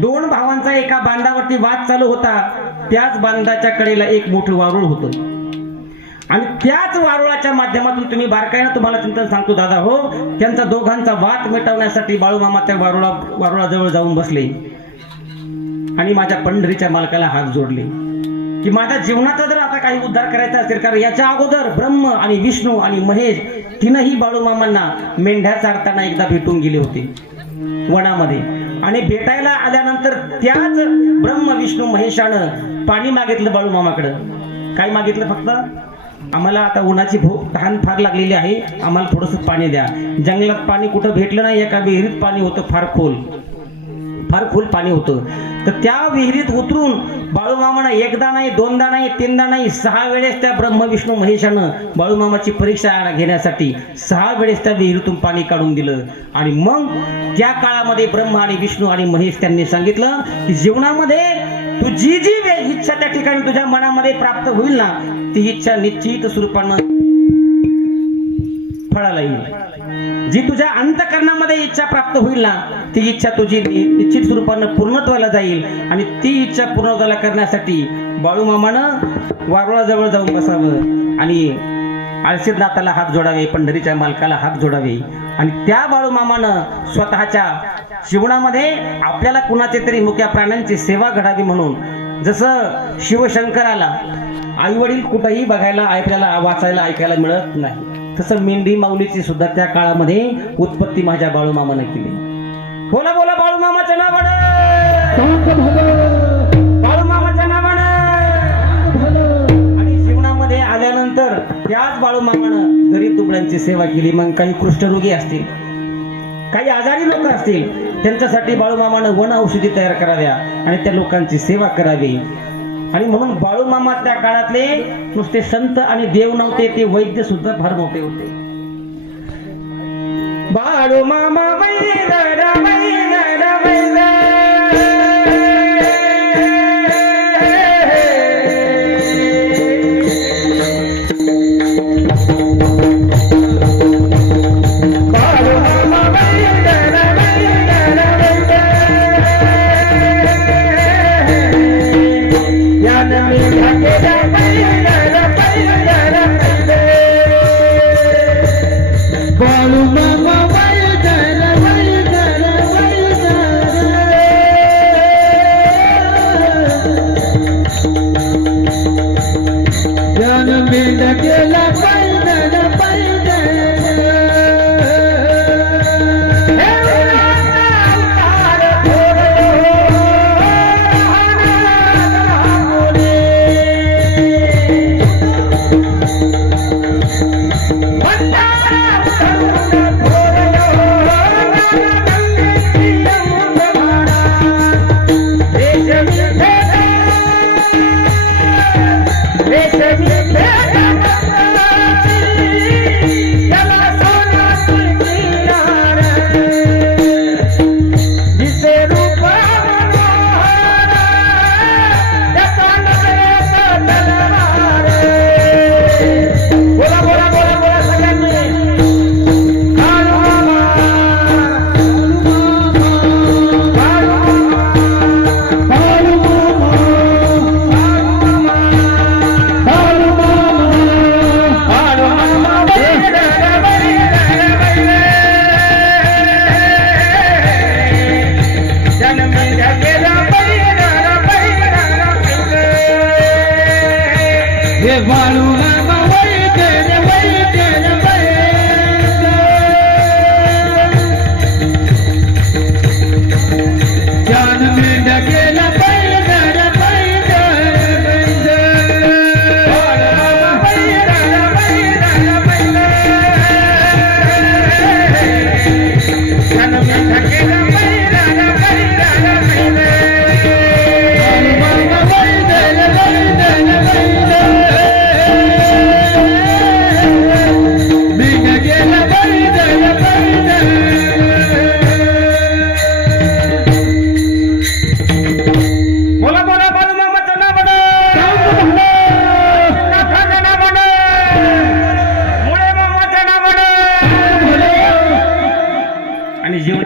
दोन भावांचा एका बांधावरती वाद चालू होता. त्याच बांधाच्या कडेला एक मोठं वारुळ होतं. आणि त्याच वारुळाच्या माध्यमातून तुम्ही बारकाईनं तुम्हाला चिंतन सांगतो दादा. हो त्यांचा दोघांचा वाद मिटवण्यासाठी बाळूमामा त्या वारुळा वारुळाजवळ जाऊन बसले. आणि माझ्या पंढरीच्या मालकाला हात जोडले. की माझ्या जीवनाचा जर आता काही उद्धार करायचा असेल कारण याच्या अगोदर ब्रह्म आणि विष्णू आणि महेश तिनंही बाळूमामांना मेंढ्या चारताना एकदा भेटून गेले होते. वनामध्ये. आणि भेटायला आल्यानंतर त्याच ब्रह्म विष्णू महेशानं पाणी मागितलं बाळूमामाकडं काय मागितलं फक्त? आम्हाला आता उन्हाची भूक तहान फार लागलेली आहे. आम्हाला थोडंसं पाणी द्या. जंगलात पाणी कुठं भेटलं नाही एका विहिरीत पाणी होतं फार खोल. फार खोल पाणी होतं. तर त्या विहिरीत उतरून बाळूमामानं एकदा नाही दोनदा नाही तीनदा नाही सहा वेळेस त्या ब्रह्म विष्णू महेशानं बाळूमामाची परीक्षा घेण्यासाठी सहा वेळेस त्या विहिरीतून पाणी काढून दिलं. आणि मग त्या काळामध्ये ब्रह्म आणि विष्णू आणि महेश त्यांनी सांगितलं की जीवनामध्ये तू जी जी इच्छा त्या ठिकाणी तुझ्या मनामध्ये प्राप्त होईल ना ती इच्छा निश्चित स्वरूपानं फळाला येईल. जी तुझ्या अंतकरणामध्ये इच्छा प्राप्त होईल ना ती इच्छा तुझी निश्चित स्वरूपानं पूर्णत्वाला जाईल. आणि ती इच्छा पूर्णत्वाला करण्यासाठी बाळूमामानं वारुळाजवळ जाऊन बसावं. आणि आळशीनाथाला हात जोडावे पंढरीच्या मालकाला हात जोडावे. आणि त्या बाळूमामानं स्वतःच्या जीवनामध्ये आपल्याला कुणाचे तरी मुक्या प्राण्यांची सेवा घडावी म्हणून जसं शिवशंकराला आई वडील कुठंही बघायला ऐकायला वाचायला ऐकायला मिळत नाही. तसं मेंढी माऊलीची सुद्धा त्या काळामध्ये उत्पत्ती माझ्या बाळूमामानं केली. बोला बोला बाळूमामाच्या नावानं बाळूमामाच्या नावानं आणि जीवनामध्ये आल्यानंतर त्याच बाळूमामानं गरीब दुबळ्यांची सेवा केली. मग काही कृष्ठरोगी असतील काही आजारी लोक असतील त्यांच्यासाठी बाळूमामानं वन औषधी तयार कराव्या आणि त्या लोकांची सेवा करावी. आणि म्हणून बाळूमामा त्या काळातले नुसते संत आणि देव नव्हते ते वैद्य सुद्धा फार मोठे होते. बाळूमामा वैद्य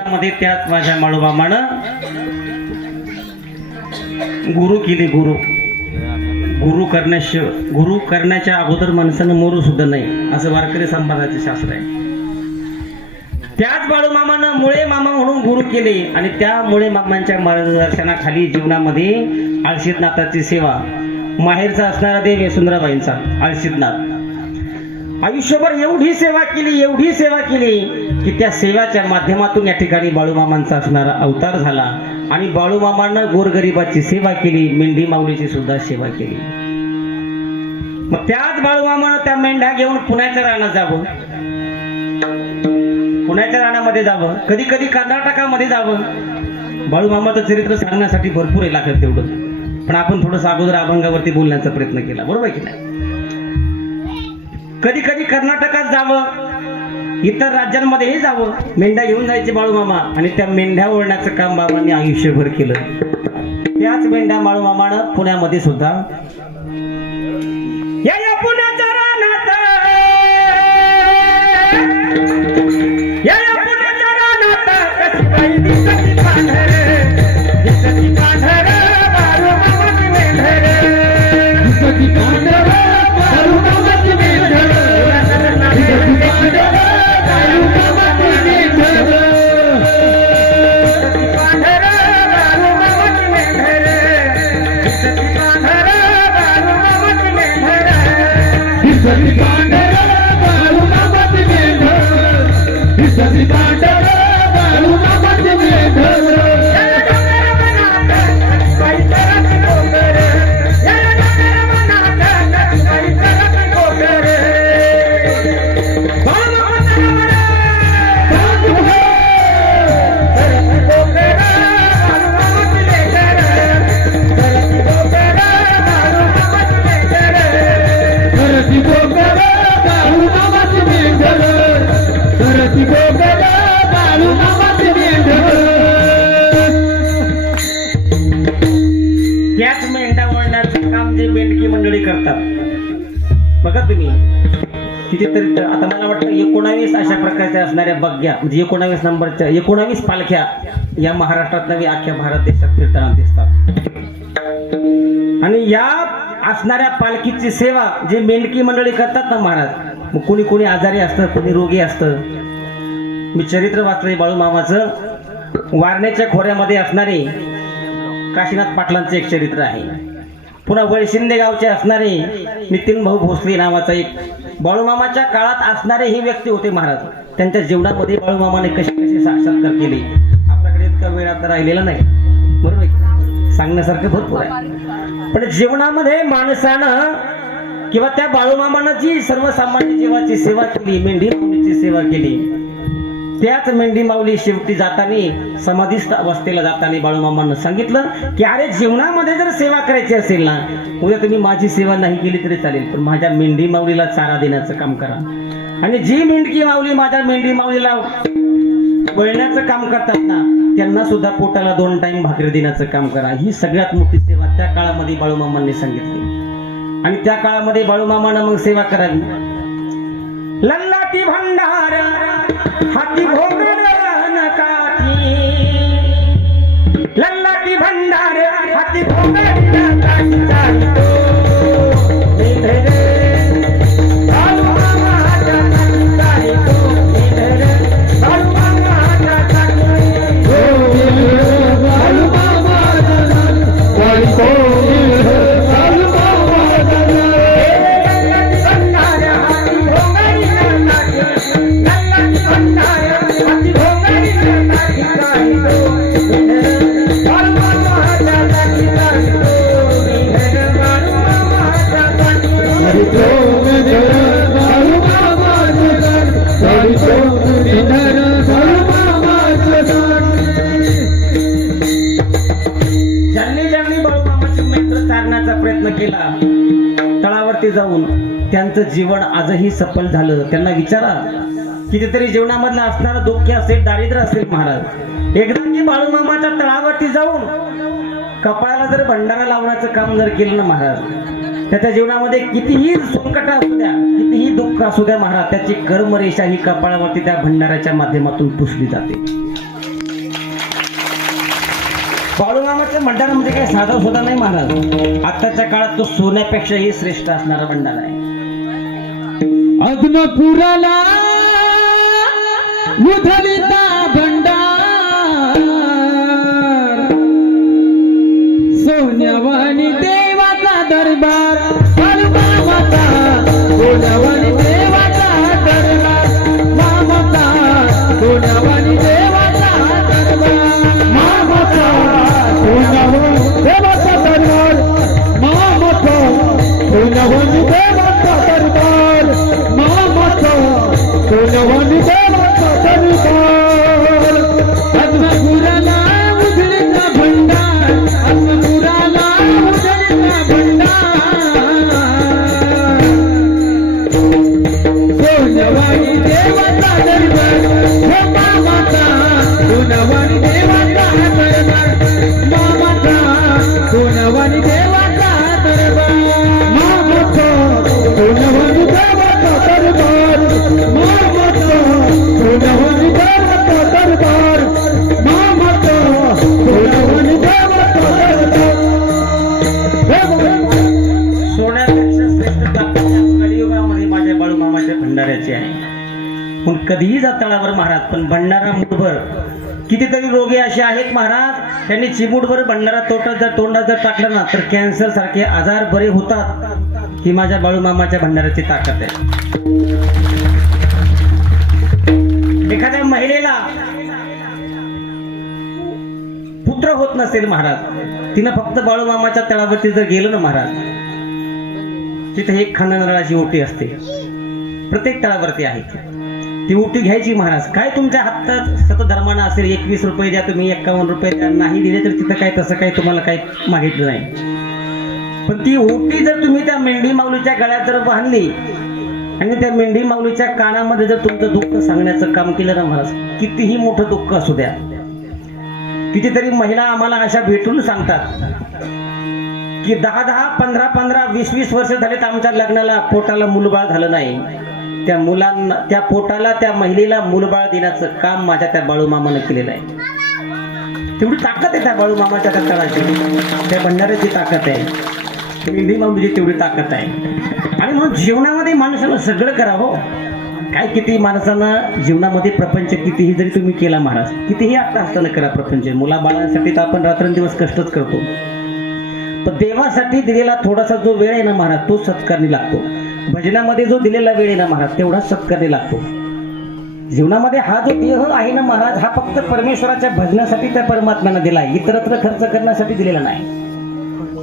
त्याच माझ्या माळूबामानं गुरु केली गुरु. गुरु करण्याश गुरु करण्याच्या अगोदर माणसानं मोरू सुद्धा नाही असं वारकरी संपादाचे शास्त्र आहे. त्याच बाळूमामानं मुळे मामा म्हणून गुरु केले आणि त्या मुळे मामांच्या मार्गदर्शनाखाली जीवनामध्ये आळशीतनाथाची सेवा माहेरचा असणारा देव यशुंद्राबाईंचा आळशीतनाथ आयुष्यभर एवढी सेवा केली एवढी सेवा केली की त्या सेवाच्या माध्यमातून या ठिकाणी बाळूमामांचा असणारा अवतार झाला. आणि बाळूमामांना गोरगरिबाची सेवा केली मेंढी माऊलीची सुद्धा सेवा केली. मग त्याच बाळूमामानं त्या मेंढ्या घेऊन पुण्याच्या रानात जावं. पुण्याच्या रानामध्ये जावं. कधी कधी कर्नाटकामध्ये जावं. बाळूमामाचं चरित्र सांगण्यासाठी भरपूर आहे लागत तेवढं. पण आपण थोडंसं अगोदर अभंगावरती बोलण्याचा प्रयत्न केला. बरोबर आहे की नाही? कधी कधी कर्नाटकात जावं इतर राज्यांमध्येही जावं. मेंढ्या घेऊन जायचे बाळूमामा आणि त्या मेंढ्या ओढण्याचं काम बाबांनी आयुष्यभर केलं. त्याच मेंढ्या बाळूमामानं पुण्यामध्ये सुद्धा Everybody एकोणावीस अशा प्रकारच्या असणाऱ्या बग्या म्हणजे एकोणावीस नंबरच्या एकोणावीस पालख्या या महाराष्ट्रात नवी अख्ख्या भारत देशात फिरताना दिसतात. आणि या असणाऱ्या पालखीची सेवा जे मेंढकी मंडळी करतात ना महाराज मग कोणी कोणी आजारी असतं कोणी रोगी असतं. मी चरित्र वाचलंय बाळू मामाचं. वारण्याच्या खोऱ्यामध्ये असणारे काशीनाथ पाटलांचं एक चरित्र आहे. पुन्हा वळशिंदे गावचे असणारे नितीन भाऊ भोसले नावाचा एक बाळूमामाच्या काळात असणारे हे व्यक्ती होते महाराज. त्यांच्या जीवनामध्ये बाळूमामाने कसे कसे साक्षात्कार केले? आपल्याकडे इतका वेळ आता राहिलेला नाही. बरोबर आहे सांगण्यासारखं भरपूर आहे. पण जीवनामध्ये माणसानं किंवा त्या बाळूमामानं जी सर्वसामान्य जीवाची सेवा केली मेंढी सेवा केली त्याच मेंढी माऊली शेवटी जाताना समाधीस्थ अवस्थेला जाताना बाळूमामांना सांगितलं की अरे जीवनामध्ये जर सेवा करायची असेल ना उद्या तुम्ही माझी सेवा नाही केली तरी चालेल पण माझ्या मेंढी माऊलीला चारा देण्याचं काम करा. आणि जी मेंढकी माऊली माझ्या मेंढी माऊलीला वळण्याचं काम करतात ना त्यांना सुद्धा पोटाला दोन टाइम भाकरी देण्याचं काम करा. ही सगळ्यात मोठी सेवा त्या काळामध्ये बाळूमामांनी सांगितली. आणि त्या काळामध्ये बाळूमामानं मग सेवा करावी. लल्लाटी भंडारा त्यांचं जीवन आजही सफल झालं. त्यांना विचारा. कितीतरी जीवनामधलं असणारं दुःख असेल दारिद्र्य असेल महाराज. एकदा की बाळूमामाच्या तळावरती जाऊन कपाळाला जर भंडारा लावण्याचं काम जर केलं ना महाराज त्याच्या जीवनामध्ये कितीही संकट असू द्या कितीही दुःख असू द्या महाराज त्याची कर्मरेषा ही कपाळावरती त्या भंडाराच्या माध्यमातून पुसली जाते. बाळूमामाच्या भंडारा म्हणजे काही साधा सुद्धा नाही महाराज. आताच्या काळात तो सोन्यापेक्षाही श्रेष्ठ असणारा भंडारा आहे. अग्नपुराला उधलिता भंडार. सोन्यावानी देवाचा दरबार बाळूमामाचा रोगी महाराज त्यांनी चिमूटभर भंडारा तोटात जर तोंडात जर टाकलं ना तर कॅन्सर सारखे आजार बरे होतात. ही माझ्या बाळूमामाच्या भंडाराची ताकद आहे. एखाद्या महिलेला पुत्र होत नसेल महाराज तिनं फक्त बाळूमामाच्या तळावरती जर गेलं ना महाराज तिथे एक खांदनाळाची ओटी असते. प्रत्येक तळावरती आहे ती. उठी घ्यायची महाराज. काय तुमच्या हातात सतत धर्मानं असेल एकवीस रुपये द्या तुम्ही एक्कावन्न रुपये द्या नाही दिले तर तिथं काय तसं काय तुम्हाला काही मागितलं नाही. पण ती ओटी जर तुम्ही त्या मेंढी माऊलीच्या गळ्यात जर बांधली आणि त्या मेंढी माऊलीच्या कानामध्ये जर तुमचं दुःख सांगण्याचं काम केलं ना महाराज कितीही मोठं दुःख असू द्या. कितीतरी महिला आम्हाला अशा भेटून सांगतात की दहा दहा पंधरा पंधरा वीस वीस वर्ष झालेत आमच्या लग्नाला पोटाला मुलबाळ झालं नाही. त्या मुलांना त्या पोटाला त्या महिलेला मुलबाळ देण्याचं काम माझ्या त्या बाळूमामानं केलेलं आहे. तेवढी ताकद आहे त्या बाळूमामाच्या त्या तळाची त्या भंडाऱ्याची ताकद आहे. मेंढी माऊलीची तेवढी ताकद आहे. आणि म्हणून जीवनामध्ये माणसानं सगळं करावं. काय किती माणसानं जीवनामध्ये प्रपंच कितीही जरी तुम्ही केला महाराज कितीही आता असताना करा प्रपंच. मुला बाळांसाठी तर आपण रात्रंदिवस कष्टच करतो. पण देवासाठी दिलेला थोडासा जो वेळ आहे ना महाराज तो सत्कारणी लागतो. भजनामध्ये जो दिलेला वेळ आहे ना महाराज तेवढाच सत्कारणी लागतो. जीवनामध्ये हा जो देह आहे ना महाराज हा फक्त परमेश्वराच्या भजनासाठी त्या परमात्म्यानं दिला आहे. इतरत्र खर्च करण्यासाठी दिलेला नाही.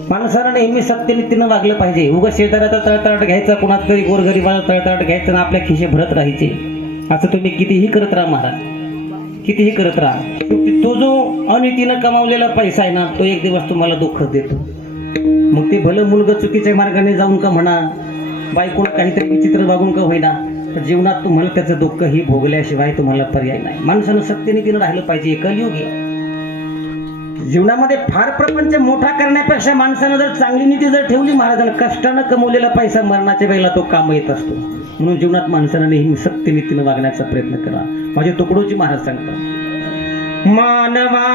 माणसानं नेहमी सत्यनीतीनं वागलं पाहिजे. उगा शेजाऱ्याचा तळतळाट घ्यायचा कुणात तरी गोरगरीबाला तळतळाट घ्यायचं आणि आपल्या खिशे भरत राहायचे. असं तुम्ही कितीही करत राहा महाराज. कितीही करत राहा. तो जो अनितीनं कमावलेला पैसा आहे ना तो एक दिवस तुम्हाला दुःख देतो. मग ते भलं मुलगा चुकीच्या मार्गाने जाऊन का म्हणा बायकोला काहीतरी विचित्र वागून का होईना तर जीवनात तुम्हाला त्याचं दुःख ही भोगल्याशिवाय तुम्हाला पर्याय नाही. माणसानं सत्यनितीनं राहिलं पाहिजे कलियुगी. जीवनामध्ये फार प्रपंच मोठा करण्यापेक्षा माणसानं जर चांगली नीती जर ठेवली महाराजांना कष्टानं कमवलेला पैसा मरणाच्या वेळेला तो काम येत असतो. म्हणून जीवनात माणसानं नेहमी सत्यनीतीनं वागण्याचा प्रयत्न करा. माझे तुकडोजी महाराज सांगतात मानवा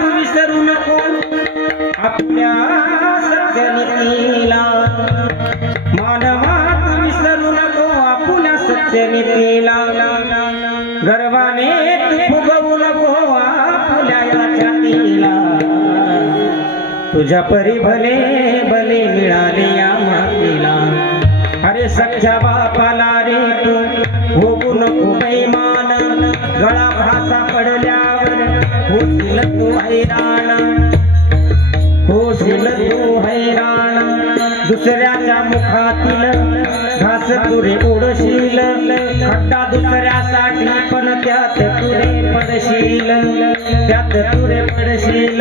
तू विसरू नको आपल्या सत्यनितीला. मानवा तू विसरू नको आपल्या सत्यनितीला. गर्वाने तू फुगवू नको आपल्या या छातीला तुझ्या परी भले भले मिळाले या मातीला. अरे सख्या बापाला रे तू होऊ नको बैमान. गळा भासा पडल्या होशील तू हैराण. होशील तू हैराण. दुसऱ्याच्या मुखातील घास तुरे ओढशील खड्डा दुसऱ्यासाठी पण त्यात तुरे पडशील. त्यात तुरे पडशील.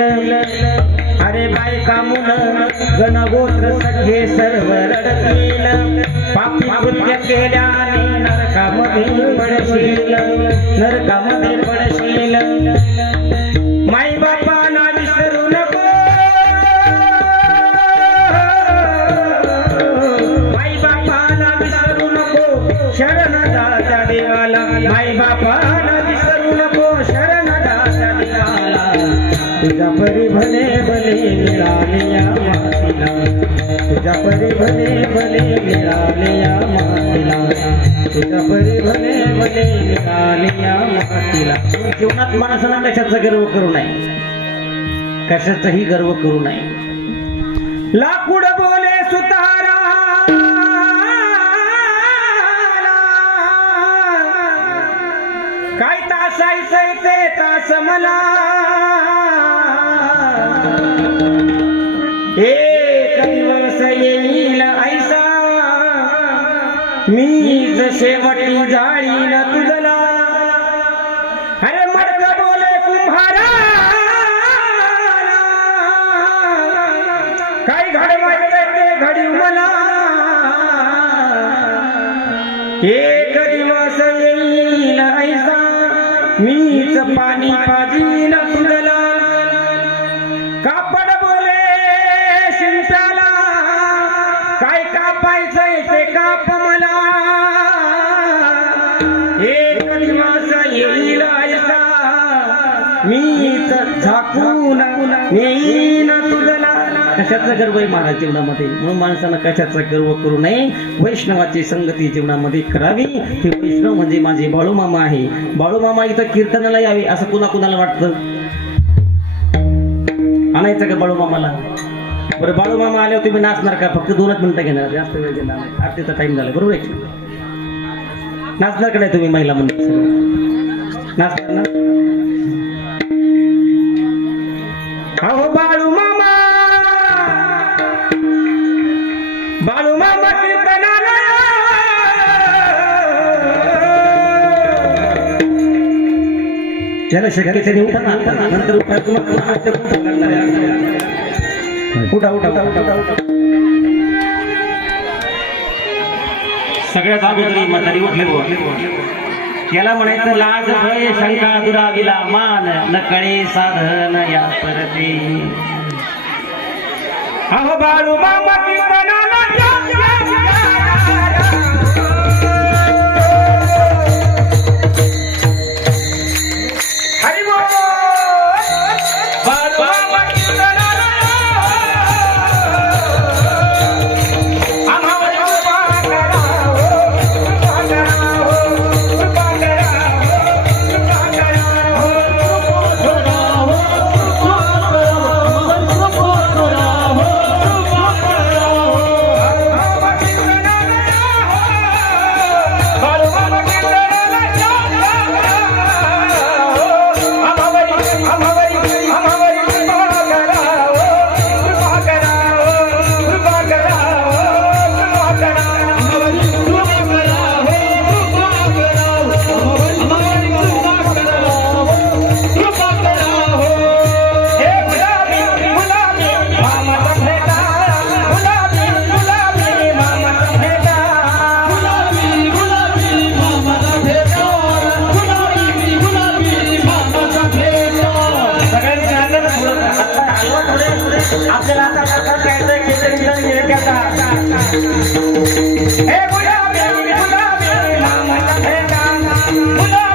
अरे बायका मुलं गणगोत्र सखे सर्व रडतील. पापी कृत्य केल्याने नरकामध्ये पडशील. नरकामध्ये पडशील. शरण जाता देवाला माई बापाला विसरू नको शरण जाता देवाला तुझ्या परी भले भले मिळाले या मातीला. तुझ्या परी भले भले मिळाले या मातीला. तुझ्या परी भले भले मिळाले या मातीला. जीवनात माणसाला कशाचा गर्व करू नये? कशाचाही गर्व करू नये. लाकूड बोल काय तासायचंय ते तास मला एक दिवस येईल ऐसा मी जसे वटी जाळी पाणी पाजी तुझला कापड बोले शिंप्याला काय कापायचंय ते काप मला. एक दिवस येईल मी तर झाकून येईन कशाचा गर्व आहे महाराज जीवनामध्ये? म्हणून माणसानं कशाचा गर्व करू नये? वैष्णवाची संगती जीवनामध्ये करावी. हे वैष्णव म्हणजे माझे बाळूमामा आहे. बाळूमामा इथं कीर्तनाला यावे असं कुणा कुणाला वाटतं? आणायचं का बाळूमामाला? बरं बाळूमामा आल्यावर तुम्ही नाचणार का? फक्त दोनच मिनिटं घेणार. जास्त वेळ घेणार आरतीचा टाइम झाला. बरोबर आहे नाचणार का नाही तुम्ही महिला मंडळ? नाचणार ना? ज्याला शक्य त्याने उठा ना नंतर उठा? उठा उठा सगळ्यात अगोदर म्हातारी उठली. याला म्हणायचं लाज भय शंका दुराविला मान नकळे साधन या परते अहो बाळू मामा थोडे. आपल्याला आता कसं घ्यायचं केलं केलं हे घ्यायचा. हे गुलाबी, गुलाबी, मामाचा भेटा.